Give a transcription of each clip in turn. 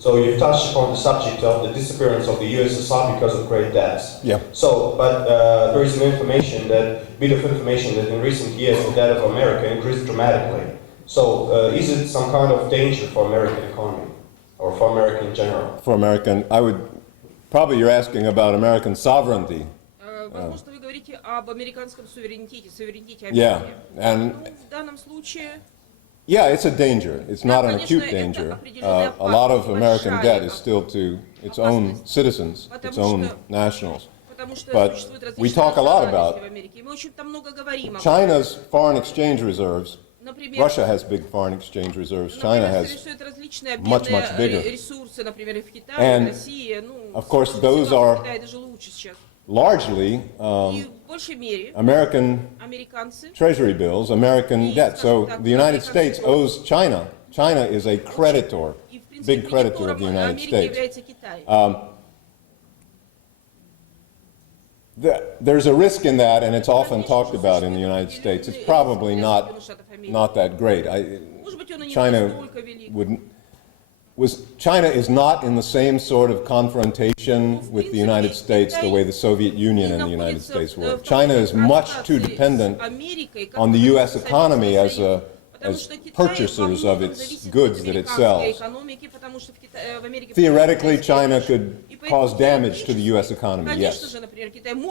So you touched upon the subject of the disappearance of the USSR because of great debts. Yeah. So, but there is bit of information that in recent years the debt of America increased dramatically. So, is it some kind of danger for American economy, or for America in general? For American, probably you're asking about American sovereignty. Возможно, вы говорите об американском суверенитете Америки. Yeah, and В данном случае, yeah, it's a danger. It's not an acute danger. A lot of American debt is still to its own citizens, its own nationals. But we talk a lot about China's foreign exchange reserves. Russia has big foreign exchange reserves. China has much bigger. And of course, those are largely American treasury bills, American debt. So the United States owes China. China is a creditor, big creditor of the United States. There's a risk in that, and it's often talked about in the United States. It's probably not that great. China is not in the same sort of confrontation with the United States the way the Soviet Union and the United States were. China is much too dependent on the U.S. economy as purchasers of its goods that it sells. Theoretically, China could cause damage to the U.S. economy, yes,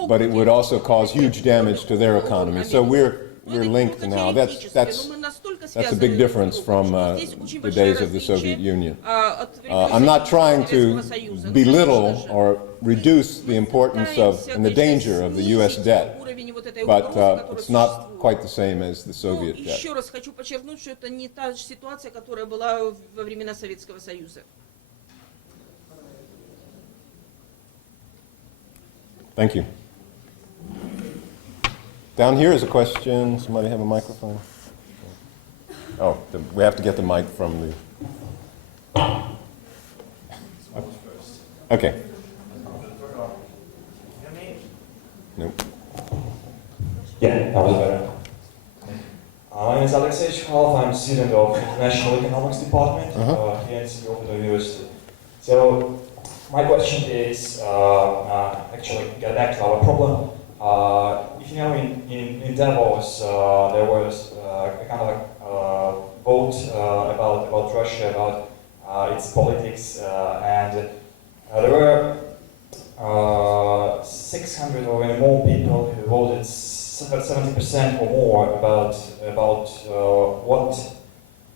but it would also cause huge damage to their economy. So we're linked now. That's a big difference from the days of the Soviet Union. I'm not trying to belittle or reduce the importance of and the danger of the U.S. debt, but it's not quite the same as the Soviet debt. Еще раз хочу подчеркнуть, что это не та ситуация, которая была во времена Советского Союза. Thank you. Down here is a question. Somebody have a microphone? Oh, we have to get the mic from the... Okay. Nope. Yeah, that was better. My name is Alexei Chkhalov. I'm a student of International Economics Department here at Clifford University. So my question is actually get back to our problem. If you know, in Davos there was a kind of vote about Russia, about its politics, and there were 600 or even more people who voted 70% or more about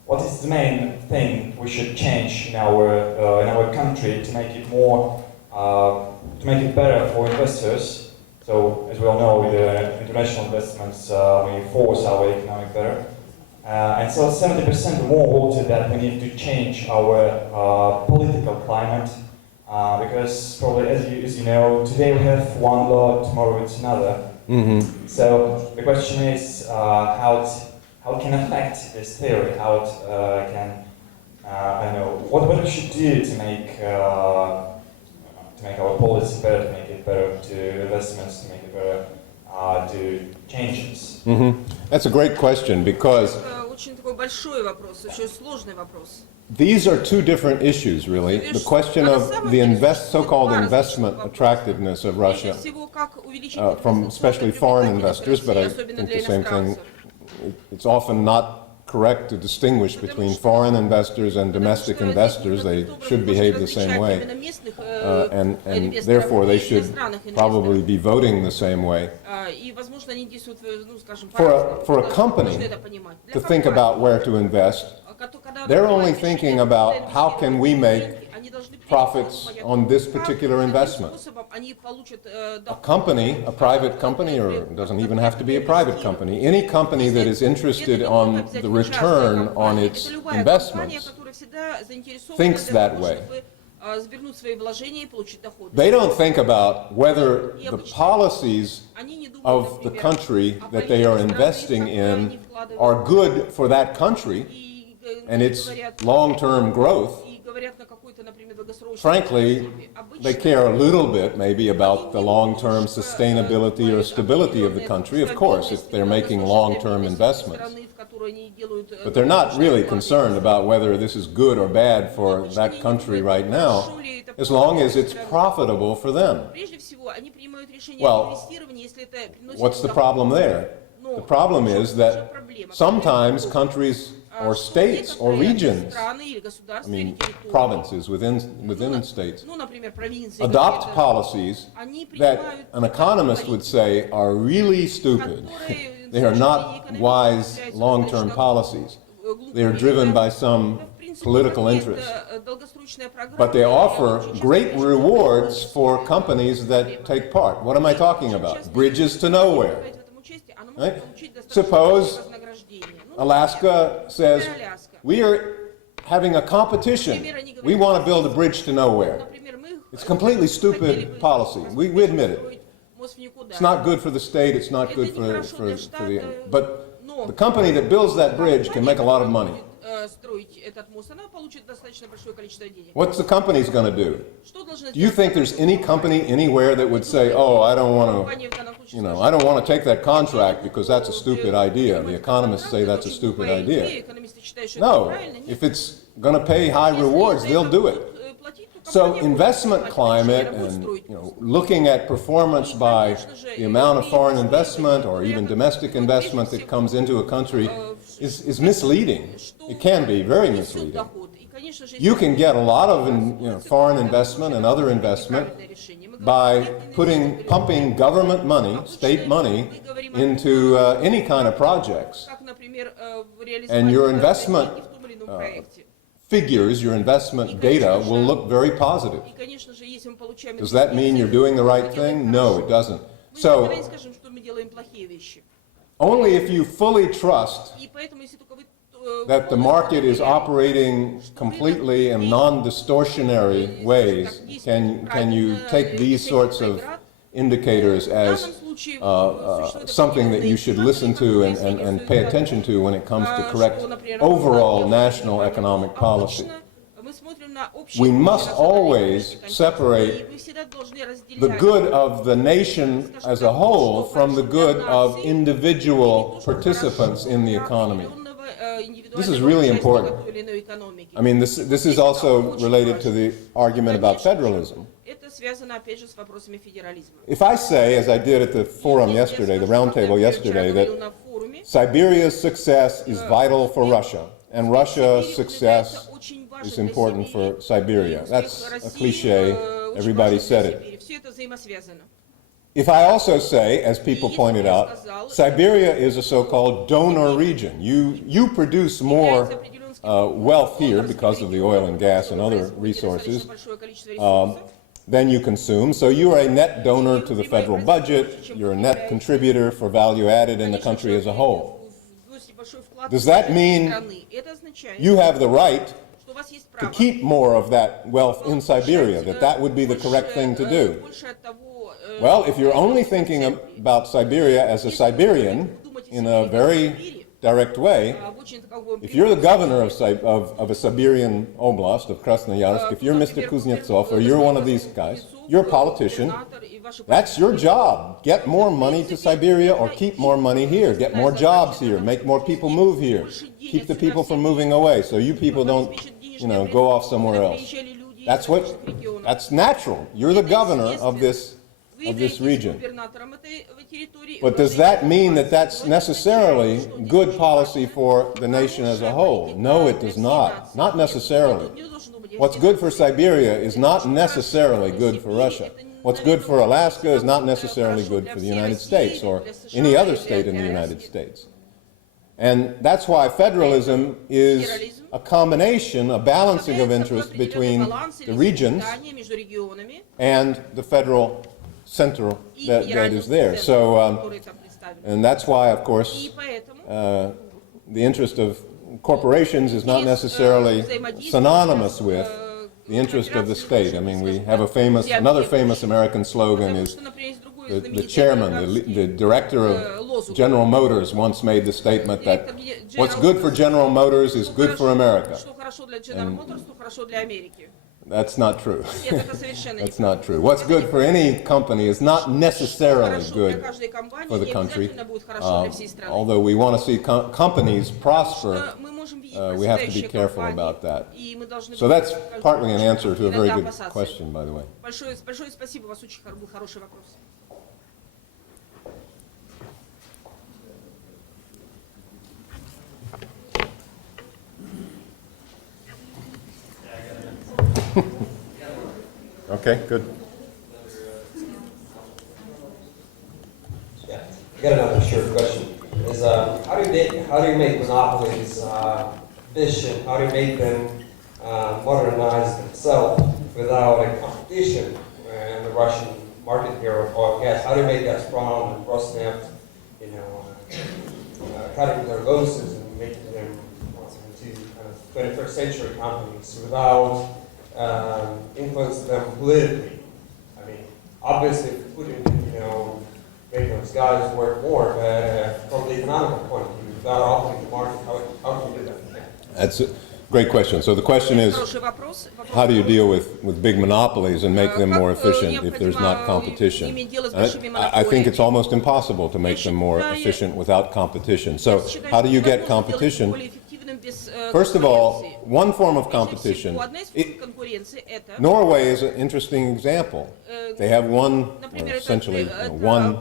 what is the main thing we should change in our country to make it more to make it better for investors. So as we all know, with the international investments, we force our economic better. And so 70% or more voted that we need to change our political climate, because probably, as you know, today we have one law, tomorrow it's another. Mm-hmm. So the question is how it can affect this theory, how it can, I don't know, what we should do to make our policy better, to make it better to investments, to make it better to changes. Mm-hmm. That's a great question, because Очень такой большой вопрос, очень сложный вопрос. these are two different issues, really. The question of the so-called investment attractiveness of Russia, from especially foreign investors, but I think the same thing, it's often not correct to distinguish between foreign investors and domestic investors. They should behave the same way, and therefore they should probably be voting the same way. For a company to think about where to invest, they're only thinking about how can we make profits on this particular investment. A company, a private company, or it doesn't even have to be a private company, any company that is interested on the return on its investments thinks that way. They don't think about whether the policies of the country that they are investing in are good for that country and its long-term growth. Frankly, they care a little bit maybe about the long-term sustainability or stability of the country, of course, if they're making long-term investments. которую они делают. But they're not really concerned about whether this is good or bad for that country right now, as long as it's profitable for them. Прежде всего, они принимают решение Well, о инвестировании, если это приносит What's the доход. problem there? Но The problem в чем is же that проблема? sometimes countries or Что states or некоторые regions, страны или I государства, mean или территории, provinces within states, ну, например, провинции, adopt какие-то, policies они that принимают an economist would say are really stupid. которые They are not экономически wise являются long-term достаточно policies. глупыми. They are driven by Это, some в принципе, political какие-то, interest. долгосрочные программы, But they которые offer очень часто great решают rewards for политические companies that проблемы. take part. What am I talking Очень about? часто Bridges to если nowhere. принимать в этом участие, оно может Right? получить достаточно Suppose большое вознаграждение. Ну, Alaska says, например, Аляска. we are having a competition. We want to build a bridge to nowhere. Например, мы It's completely stupid хотели бы policy. We admit it. построить мост в никуда. It's not good for the state, it's not Это good нехорошо for для the... штата, But но the company that builds that bridge can make a lot of money. компания, строить этот мост, она получит достаточно большое количество денег. What's the company's going to do? Что должна Do you think there's any company anywhere that would say, oh, I don't want to, компания в данном случае I don't want to take that contract because that's a stupid idea. The economists say that's a stupid idea. Экономисты считают, что это No, неправильно. Нет. if it's going to pay high rewards, they'll do it. So investment climate and looking at performance by the amount of foreign investment or even domestic investment that comes into a country is misleading. It can be very misleading. You can get a lot of foreign investment and other investment by pumping government money, state money, into any kind of projects. And your investment figures, your investment data will look very positive. Does that mean you're doing the right thing? No, it doesn't. So, only if you fully trust that the market is operating completely in non-distortionary ways, can you take these sorts of indicators as something that you should listen to and pay attention to when it comes to correct overall national economic policy. We must always separate the good of the nation as a whole from the good of individual participants in the economy. This is really important. I mean, this is also related to the argument about federalism. If I say, as I did at the forum yesterday, the roundtable yesterday, that Siberia's success is vital for Russia, and Russia's success is important for Siberia. That's a cliche. Everybody said it. If I also say, as people pointed out, Siberia is a so-called donor region. You produce more wealth here because of the oil and gas and other resources than you consume. So you are a net donor to the federal budget. You're a net contributor for value added in the country as a whole. Does that mean you have the right to keep more of that wealth in Siberia, that would be the correct thing to do? Well, if you're only thinking about Siberia as a Siberian in a very direct way, if you're the governor of a Siberian oblast, of Krasnoyarsk, if you're Mr. Kuznetsov or you're one of these guys, you're a politician, that's your job. Get more money to Siberia or keep more money here. Get more jobs here. Make more people move here. Keep the people from moving away so you people don't, go off somewhere else. That's natural. You're the governor of this region. But does that mean that that's necessarily good policy for the nation as a whole? No, it does not. Not necessarily. What's good for Siberia is not necessarily good for Russia. What's good for Alaska is not necessarily good for the United States or any other state in the United States. And that's why federalism is a combination, a balancing of interest between the regions and the federal center that is there. So, and that's why, of course, the interest of corporations is not necessarily synonymous with the interest of the state. I mean, we have another famous American slogan is the chairman, the director of General Motors once made the statement that what's good for General Motors is good for America. That's not true. Нет, это совершенно That's неправда. not true. What's good for any company is not necessarily Хорошо для good каждой компании for the не country. обязательно будет хорошо для всей страны. Although we want to see companies prosper, Мы можем видеть we have to be процветающие careful компании, about that. и мы должны So that's partly an answer to a very иногда good опасаться. question, by the way. Большое спасибо, у вас очень был хороший вопрос. Okay, good. Yeah, I got another short question. Is how do you make monopolies efficient? How do you make them modernize themselves without a competition in the Russian market here of oil and gas? How do you make Gazprom and Rosneft, cutting their losses and making them into kind of 21st century companies without influencing them politically? I mean, obviously, Putin, make those guys work more, but from the economical point of view, without opening the market, how can you do that? That's a great question. So the question is, Хороший вопрос. how do you deal with big monopolies and make them more efficient if there's not competition? I think it's almost impossible to make them more efficient without competition. So how do you get competition? First of all, one form of competition, Norway is an interesting example. They have one, essentially one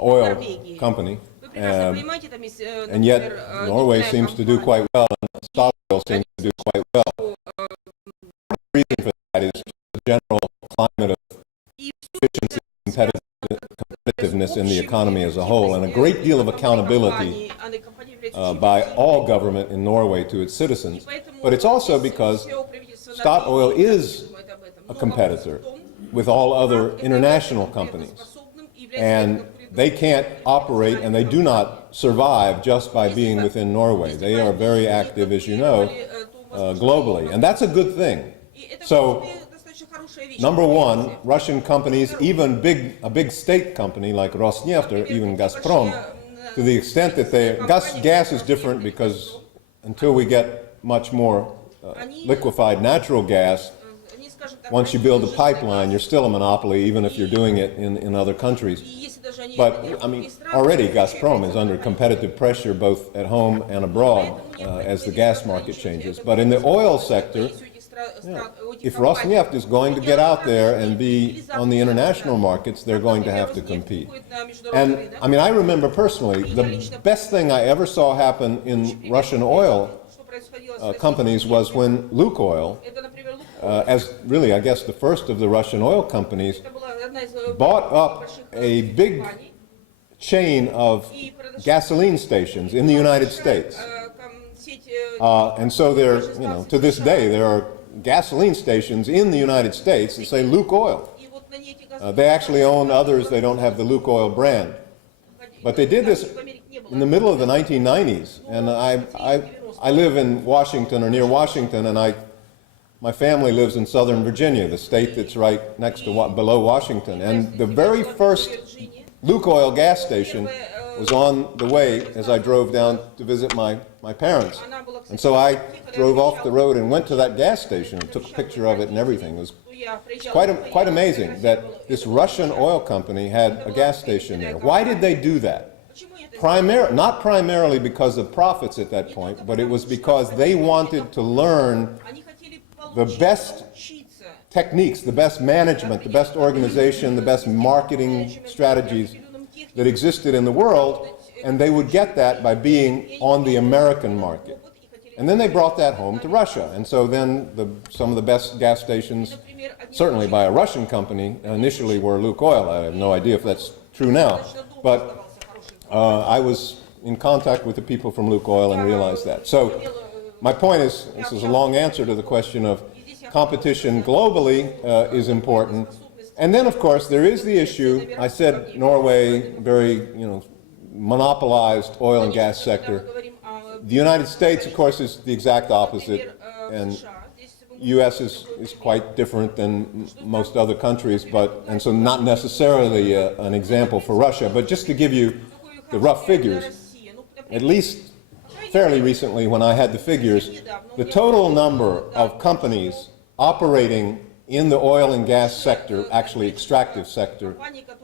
oil company, and yet Norway seems to do quite well, and Statoil seems to do quite well. The reason for that is the general climate of efficiency and competitiveness in the economy as a whole, and a great deal of accountability by all government in Norway to its citizens. But it's also because Statoil is a competitor with all other international companies. And they can't operate and they do not survive just by being within Norway. They are very active, as you know, globally. And that's a good thing. So, number one, Russian companies, even a big state company like Rosneft or even Gazprom, to the extent that gas is different because until we get much more liquefied natural gas, once you build a pipeline, you're still a monopoly, even if you're doing it in other countries. But, I mean, already Gazprom is under competitive pressure both at home and abroad as the gas market changes. But in the oil sector, if Rosneft is going to get out there and be on the international markets, they're going to have to compete. And, I mean, I remember personally, the best thing I ever saw happen in Russian oil companies was when Lukoil, as really, I guess, the first of the Russian oil companies, bought up a big chain of gasoline stations in the United States. And so there, to this day, there are gasoline stations in the United States that say Lukoil. They actually own others, they don't have the Lukoil brand. But they did this in the middle of the 1990s, and I live in Washington, or near Washington, and my family lives in Southern Virginia, the state that's right next to, below Washington. And the very first Lukoil gas station was on the way as I drove down to visit my parents. And so I drove off the road and went to that gas station and took a picture of it and everything. It was quite amazing that this Russian oil company had a gas station there. Why did they do that? Not primarily because of profits at that point, but it was because they wanted to learn the best techniques, the best management, the best organization, the best marketing strategies that existed in the world, and they would get that by being on the American market. And then they brought that home to Russia. And so then some of the best gas stations, certainly by a Russian company, initially were Lukoil. I have no idea if that's true now. But I was in contact with the people from Lukoil and realized that. So my point is, this is a long answer to the question of competition globally is important. And then, of course, there is the issue, I said Norway, very, monopolized oil and gas sector. The United States, of course, is the exact opposite, and U.S. is quite different than most other countries, and so not necessarily an example for Russia. But just to give you the rough figures, at least fairly recently when I had the figures, the total number of companies operating in the oil and gas sector, actually extractive sector,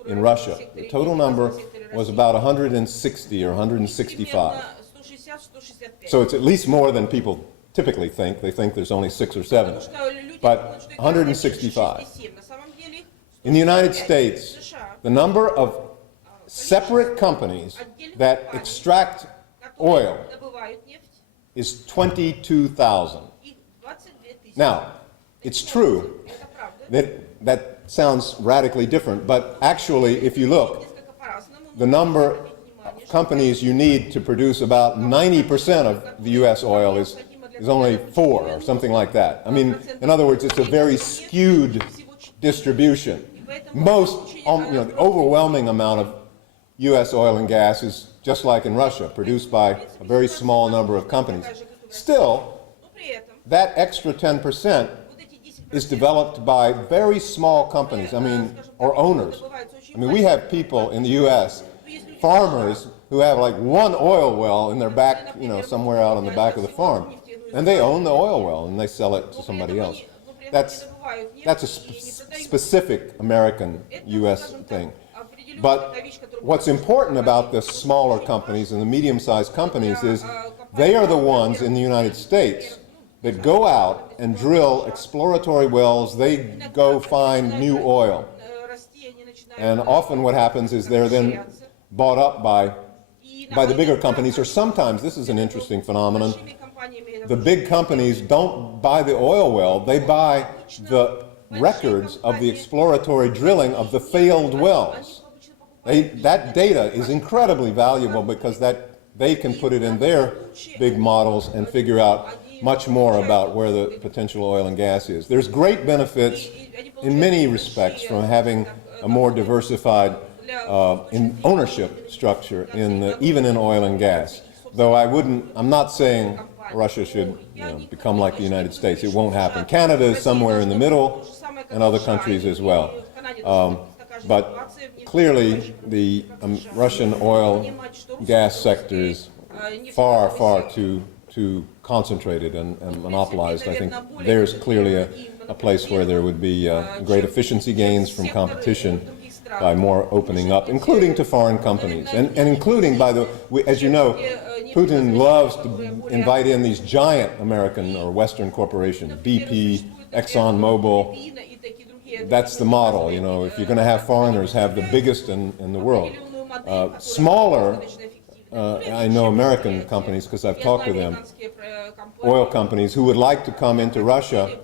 in Russia. The total number was about 160 or 165. So it's at least more than people typically think. They think there's only 6 or 7. But 165. In the United States, the number of separate companies that extract oil is 22,000. Now, it's true that that sounds radically different, but actually, if you look, the number of companies you need to produce about 90% of the US oil is only 4 or something like that. I mean, in other words, it's a very skewed distribution. The overwhelming amount of US oil and gas is just like in Russia, produced by a very small number of companies. Still, that extra 10% is developed by very small companies, or owners. We have people in the US, farmers, who have like one oil well in their back, somewhere out on the back of the farm. And they own the oil well and they sell it to somebody else. That's a specific American US thing. But what's important about the smaller companies and the medium-sized companies is they are the ones in the United States that go out and drill exploratory wells. They go find new oil. And often what happens is they're then bought up by the bigger companies, or sometimes, this is an interesting phenomenon, the big companies don't buy the oil well, they buy the records of the exploratory drilling of the failed wells. That data is incredibly valuable because they can put it in their big models and figure out much more about where the potential oil and gas is. There's great benefits in many respects from having a more diversified ownership structure even in oil and gas. Though I'm not saying Russia should become like the United States. It won't happen. Canada is somewhere in the middle, and other countries as well. But clearly, the Russian oil gas sector is far, far too concentrated and monopolized. I think there's clearly a place where there would be great efficiency gains from competition by more opening up, including to foreign companies. And including, by the way, as you know, Putin loves to invite in these giant American or Western corporations, BP, ExxonMobil. That's the model, if you're going to have foreigners, have the biggest in the world. Smaller, I know American companies because I've talked to them, oil companies who would like to come into Russia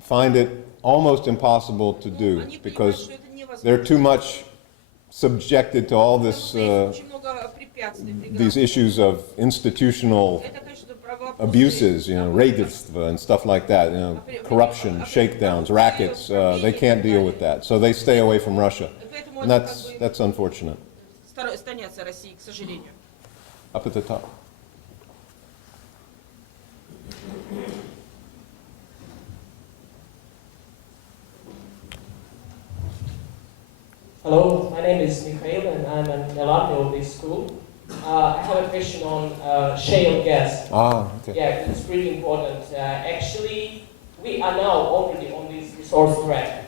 find it almost impossible to do because they're too much subjected to all these issues of institutional abuses, raidistvo and stuff like that, corruption, shakedowns, rackets. They can't deal with that, so they stay away from Russia, and that's unfortunate. Up at the top. Hello, my name is Mikhail and I'm an alumni of this school. I have a question on shale gas. Okay. Yeah, it's pretty important. Actually, we are now already on this resource track,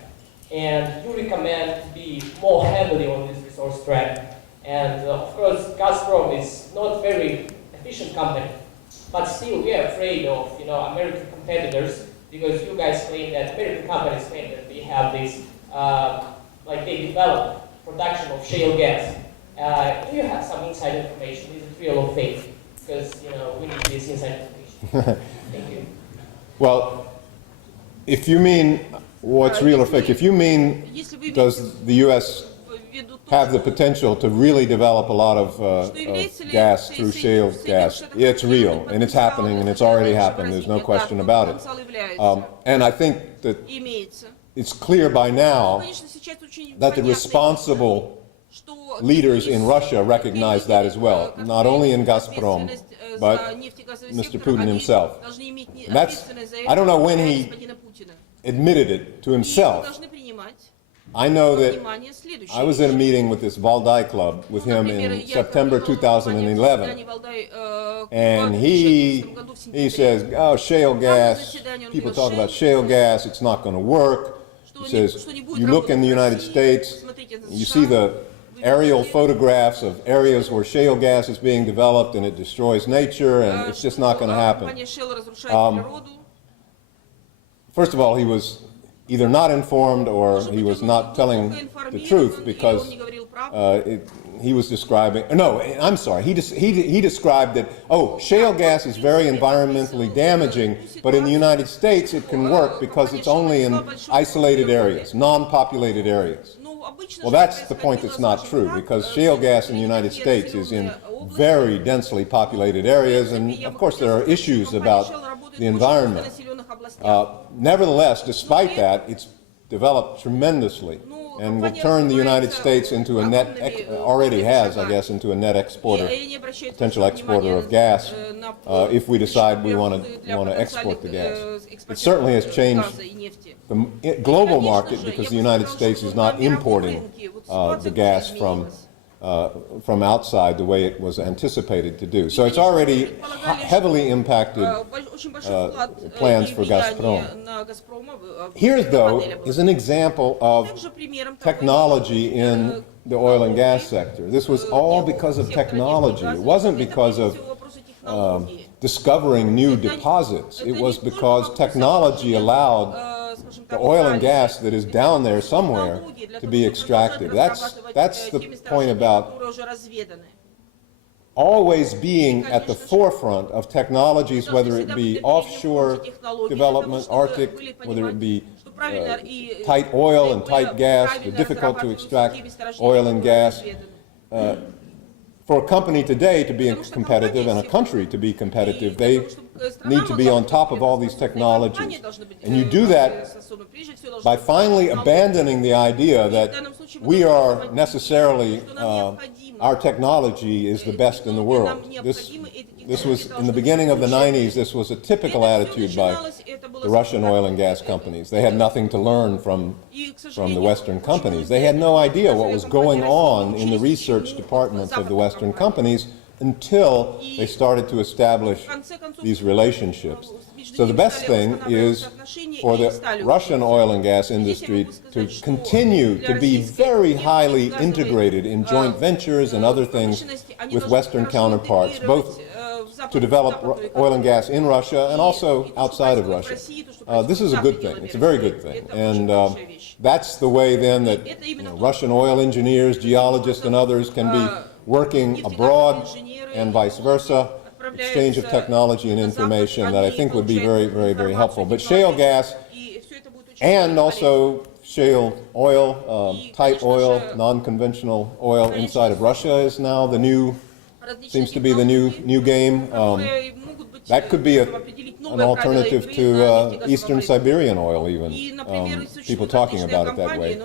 and you recommend to be more heavily on this resource track. And of course, Gazprom is not very efficient company, but still we are afraid of American competitors because you guys claim that American companies claim that they have this, they develop production of shale gas. Do you have some inside information? Is it real or fake? Because we need this inside information. Thank you. Well, if you mean what's real or fake, if you mean does the U.S. have the potential to really develop a lot of gas through shale gas, it's real, and it's happening, and it's already happened. There's no question about it. And I think that it's clear by now that the responsible leaders in Russia recognize that as well, not only in Gazprom, but Mr. Putin himself. And I don't know when he admitted it to himself, I know that внимание следующее. I was at a meeting with this Valdai Club with him in September 2011, and he says, oh, shale gas, people talk about shale gas, it's not going to work. He says, you look in the United States, you see the aerial photographs of areas where shale gas is being developed and it destroys nature, and it's just not going to happen. First of all, he was either not informed or he was not telling the truth, because he was describing, no, I'm sorry, he described that, oh, shale gas is very environmentally damaging, but in the United States it can work because it's only in isolated areas, non-populated areas. Well, that's the point that's not true, because shale gas in the United States is in very densely populated areas, and of course there are issues about the environment. Nevertheless, despite that, it's developed tremendously and will turn the United States into a net, already has, I guess, into a net exporter, potential exporter of gas, if we decide we want to export the gas. It certainly has changed the global market, because the United States is not importing the gas from outside the way it was anticipated to do. So it's already heavily impacted plans for Gazprom. Here, though, is an example of technology in the oil and gas sector. This was all because of technology. It wasn't because of discovering new deposits. It was because technology allowed the oil and gas that is down there somewhere to be extracted. That's the point about always being at the forefront of technologies, whether it be offshore development, Arctic, whether it be tight oil and tight gas, the difficult to extract oil and gas. For a company today to be competitive and a country to be competitive, they need to be on top of all these technologies. And you do that by finally abandoning the idea that we are necessarily, our technology is the best in the world. This was, in the beginning of the 90s, this was a typical attitude by the Russian oil and gas companies. They had nothing to learn from the Western companies. They had no idea what was going on in the research departments of the Western companies until they started to establish these relationships. So the best thing is for the Russian oil and gas industry to continue to be very highly integrated in joint ventures and other things with Western counterparts, both to develop oil and gas in Russia and also outside of Russia. This is a good thing. It's a very good thing. And that's the way then that Russian oil engineers, geologists, and others can be working abroad and vice versa. Exchange of technology and information that I think would be very, very, very helpful. But shale gas and also shale oil, tight oil, non-conventional oil inside of Russia is now the new, seems to be the new game. That could be an alternative to Eastern Siberian oil even, people talking about it that way.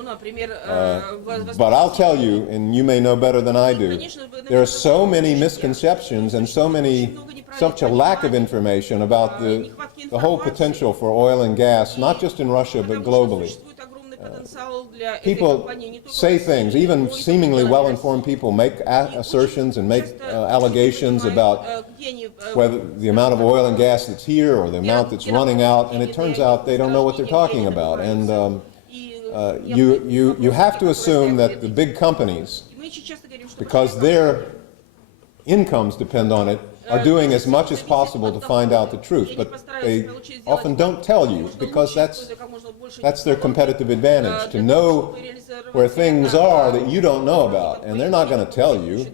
But I'll tell you, and you may know better than I do, there are so many misconceptions and such a lack of information about the whole potential for oil and gas, not just in Russia, but globally. People say things, even seemingly well-informed people make assertions and make allegations about whether the amount of oil and gas that's here or the amount that's running out, and it turns out they don't know what they're talking about. And you have to assume that the big companies, because their incomes depend on it, are doing as much as possible to find out the truth, but they often don't tell you, because that's their competitive advantage, to know where things are that you don't know about, and they're not going to tell you.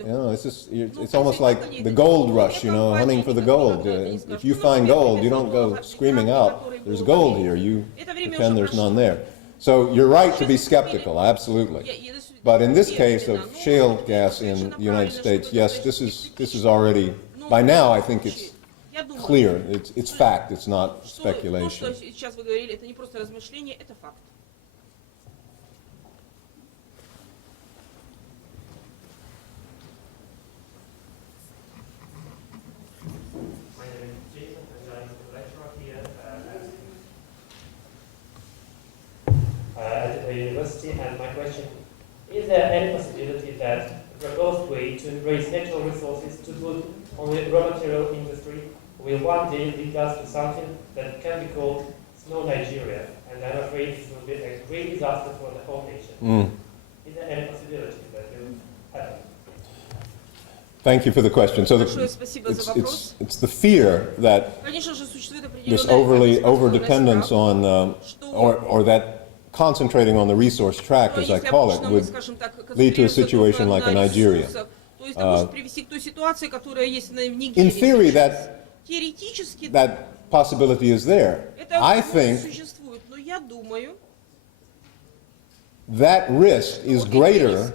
It's almost like the gold rush, hunting for the gold. If you find gold, you don't go screaming out, "There's gold here." You pretend there's none there. So you're right to be skeptical, absolutely. But in this case of shale gas in the United States, yes, this is already. By now, I think it's clear. It's fact. It's not speculation. the university, and my question: is there any possibility that the proposed way to embrace natural resources to put on the raw material industry will one day lead us to something that can be called Snow Nigeria? And I'm afraid this will be a great disaster for the whole nation. Is there any possibility that will happen? Thank you for the question. So it's the fear that this over-dependence on, or that concentrating on the resource track, as I call it, would lead to a situation like a Nigeria. In theory, that possibility is there. I think that risk is greater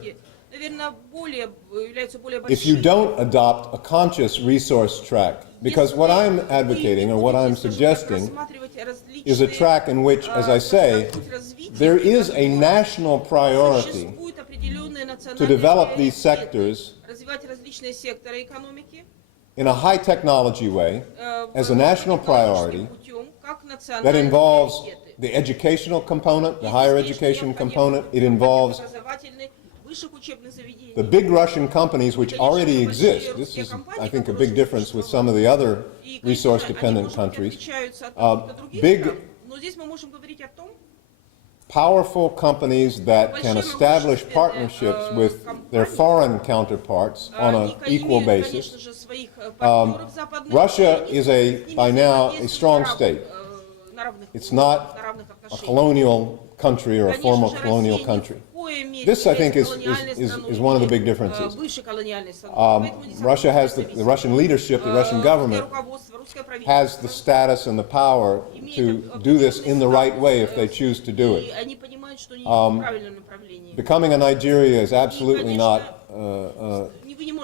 if you don't adopt a conscious resource track. Because what I'm advocating, or what I'm suggesting, is a track in which, as I say, there is a national priority to develop these sectors in a high technology way, as a national priority, that involves the educational component, the higher education component. It involves the big Russian companies which already exist. This is, I think, a big difference with some of the other resource-dependent countries. Big, powerful companies that can establish partnerships with their foreign counterparts on an equal basis. Russia is by now a strong state. It's not a colonial country or a former colonial country. This, I think, is one of the big differences. Russia has the Russian leadership, the Russian government has the status and the power to do this in the right way if they choose to do it. Becoming a Nigeria is absolutely not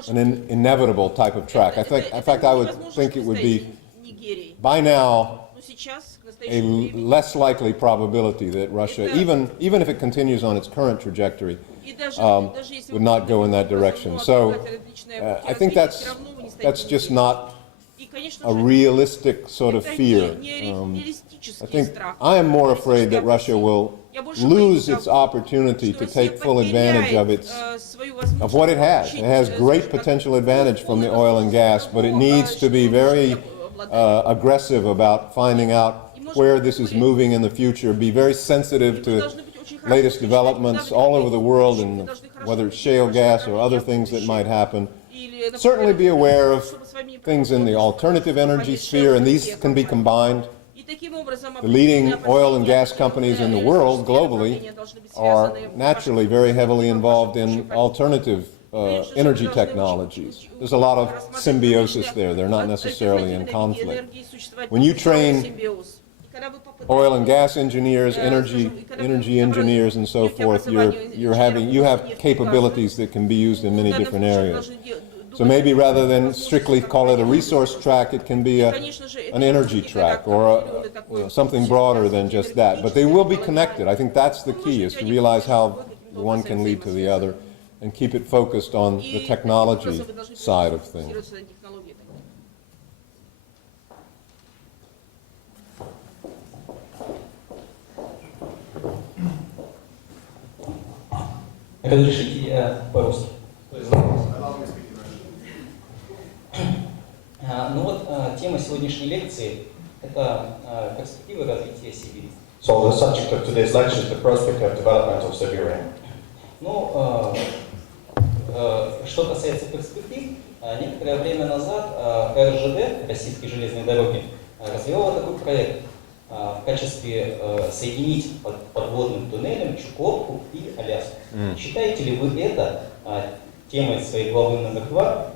an inevitable type of track. In fact, I would think it would be, by now, a less likely probability that Russia, even if it continues on its current trajectory, would not go in that direction. So I think that's just not a realistic sort of fear. I am more afraid that Russia will lose its opportunity to take full advantage of what it has. It has great potential advantage from the oil and gas, but it needs to be very aggressive about finding out where this is moving in the future, be very sensitive to latest developments all over the world, and whether it's shale gas or other things that might happen. Certainly be aware of things in the alternative energy sphere, and these can be combined. The leading oil and gas companies in the world globally are naturally very heavily involved in alternative energy technologies. There's a lot of symbiosis there. They're not necessarily in conflict. When you train oil and gas engineers, energy engineers, and so forth, you have capabilities that can be used in many different areas. So maybe rather than strictly call it a resource track, it can be an energy track, or something broader than just that. But they will be connected. I think that's the key, is to realize how one can lead to the other and keep it focused on the technology side of things. Разрешите по-русски. Ну вот, тема сегодняшней лекции – это перспективы развития Сибири. So the subject of today's lecture is the prospect of development of Siberia. Ну, что касается перспектив, некоторое время назад РЖД, Российские железные дороги, развивала такой проект в качестве соединить подводным туннелем Чукотку и Аляску. Считаете ли вы это темой своей главы номер 2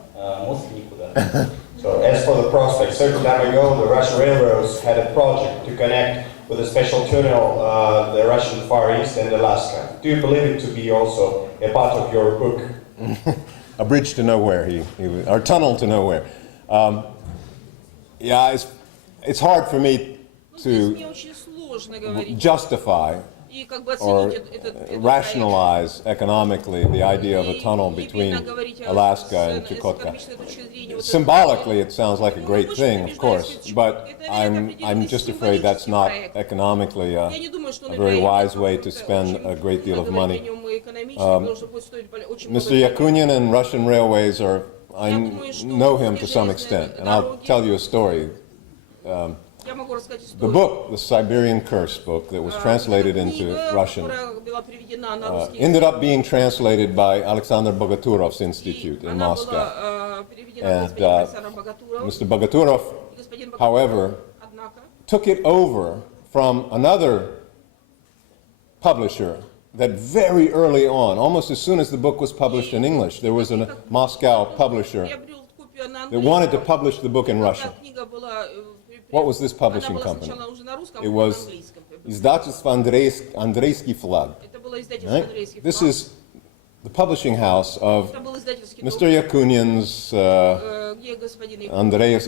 «Мост никуда»? So as for the prospect, certain time ago the Russian railroads had a project to connect with a special tunnel the Russian Far East and Alaska. Do you believe it to be also a part of your book? A bridge to nowhere, or tunnel to nowhere. Yeah, it's hard for me to justify и как бы or оценить этот rationalize economically the idea of a tunnel between Alaska and Chukotka. Symbolically, it sounds like a great thing, of course, but I'm just afraid that's not economically a very wise way to spend a great deal of money. Mr. Yakunin and Russian Railways are, I know him to some extent, and I'll tell you a story. The book, the Siberian Curse book, that was translated into Russian, ended up being translated by Alexander Bogaturov's Institute in Moscow. And Mr. Bogaturov, however, took it over from another publisher that very early on, almost as soon as the book was published in English, there was a Moscow publisher that wanted to publish the book in Russian. What was this publishing company? It was Издательство Андрейский флаг. Right? This is the publishing house of Mr. Yakunin's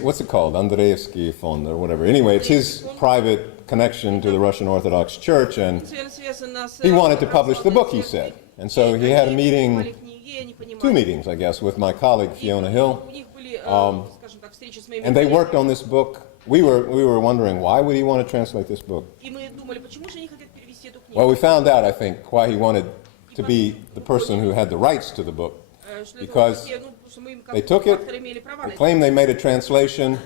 what's it called? Andreevsky Fond or whatever. Anyway, it's his private connection to the Russian Orthodox Church, and he wanted to publish the book, he said. And so he had a meeting, 2 meetings, I guess, with my colleague Fiona Hill, and they worked on this book. We were wondering, why would he want to translate this book? Well, we found out, I think, why he wanted to be the person who had the rights to the book. Because they took it, they claimed they made a translation,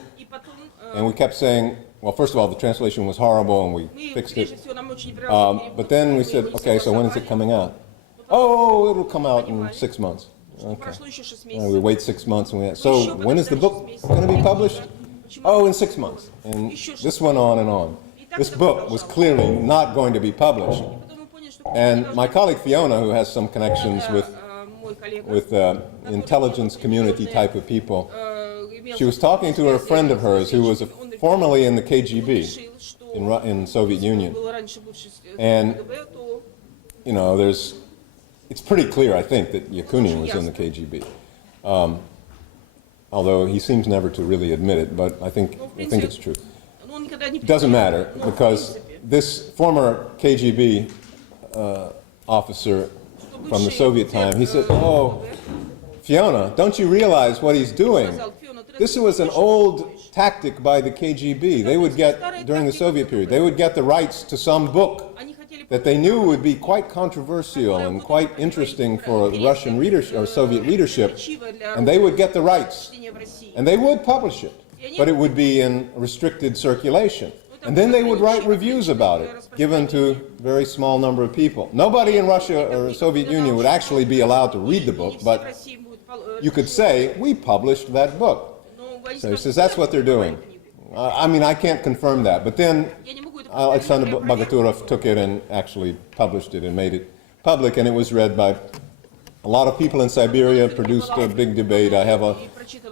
and we kept saying, well, first of all, the translation was horrible, and we fixed it. But then we said, okay, so when is it coming out? Oh, it'll come out in 6 months. Okay. And we wait 6 months, and so when is the book going to be published? Oh, in 6 months. And this went on and on. This book was clearly not going to be published. And my colleague Fiona, who has some connections with intelligence community type of people, she was talking to a friend of hers who was formerly in the KGB in Soviet Union. And, you know, it's pretty clear, I think, that Yakunin was in the KGB. Although he seems never to really admit it, but I think it's true. It doesn't matter, because this former KGB officer from the Soviet time, he said, oh, Fiona, don't you realize what he's doing? This was an old tactic by the KGB. They would get, during the Soviet period, they would get the rights to some book that they knew would be quite controversial and quite interesting for Russian readership or Soviet readership, and they would get the rights, and they would publish it, but it would be in restricted circulation. And then they would write reviews about it, given to a very small number of people. Nobody in Russia or the Soviet Union would actually be allowed to read the book, but you could say, we published that book. So he says, that's what they're doing. I mean, I can't confirm that, but then Alexander Bogaturov took it and actually published it and made it public, and it was read by a lot of people in Siberia, produced a big debate. I have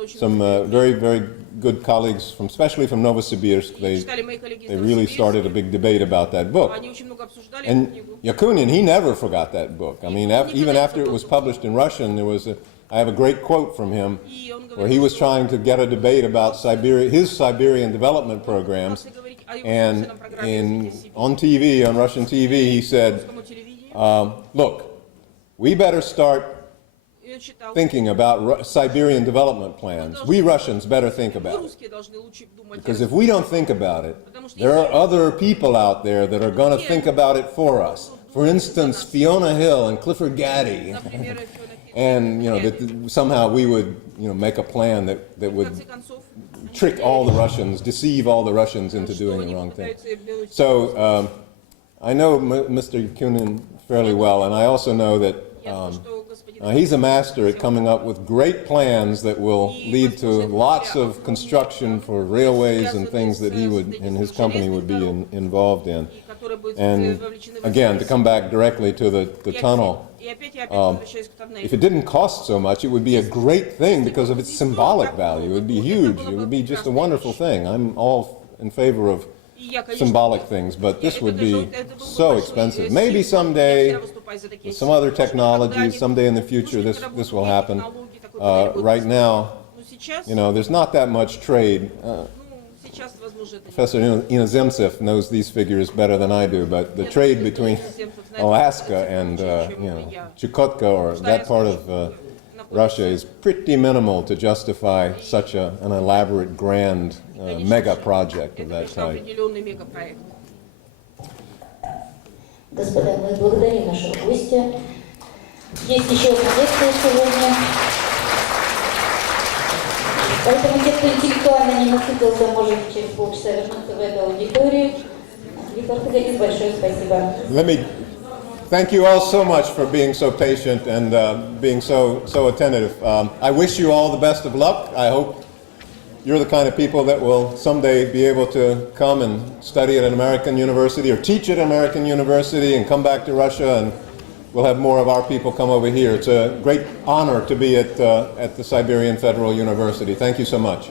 some very, very good colleagues, especially from Novosibirsk. They really started a big debate about that book. And Yakunin, he never forgot that book. I mean, even after it was published in Russian, I have a great quote from him where he was trying to get a debate about his Siberian development programs, and on TV, on Russian TV, he said, look, we better start thinking about Siberian development plans. We Russians better think about it. Because if we don't think about it, there are other people out there that are going to think about it for us. For instance, Fiona Hill and Clifford Gaddy. And, you know, that somehow we would, you know, make a plan that would trick all the Russians, deceive all the Russians into doing the wrong thing. So I know Mr. Yakunin fairly well, and I also know that he's a master at coming up with great plans that will lead to lots of construction for railways and things that he would and his company would be involved in. And again, to come back directly to the tunnel, if it didn't cost so much, it would be a great thing because of its symbolic value. It would be huge. It would be just a wonderful thing. I'm all in favor of symbolic things, but this would be so expensive. Maybe someday, with some other technology, someday in the future, this will happen. Right now, you know, there's not that much trade. сейчас, возможно, это не Professor Inozemtsev knows these figures better than I do, but the trade between Alaska and Chukotka, or that part of Russia, is pretty minimal to justify such an elaborate, grand mega project of that конечно, type. определенный мегапроект. Господа, мы благодарим нашего гостя. Есть еще одна лекция сегодня. Поэтому те, кто интеллектуально не насытился, может через полчаса вернуться в эту аудиторию. Виктор Федорович, большое спасибо. Let me thank you all so much for being so patient and being so attentive. I wish you all the best of luck. I hope you're the kind of people that will someday be able to come and study at an American university or teach at an American university and come back to Russia, and we'll have more of our people come over here. It's a great honor to be at the Siberian Federal University. Thank you so much.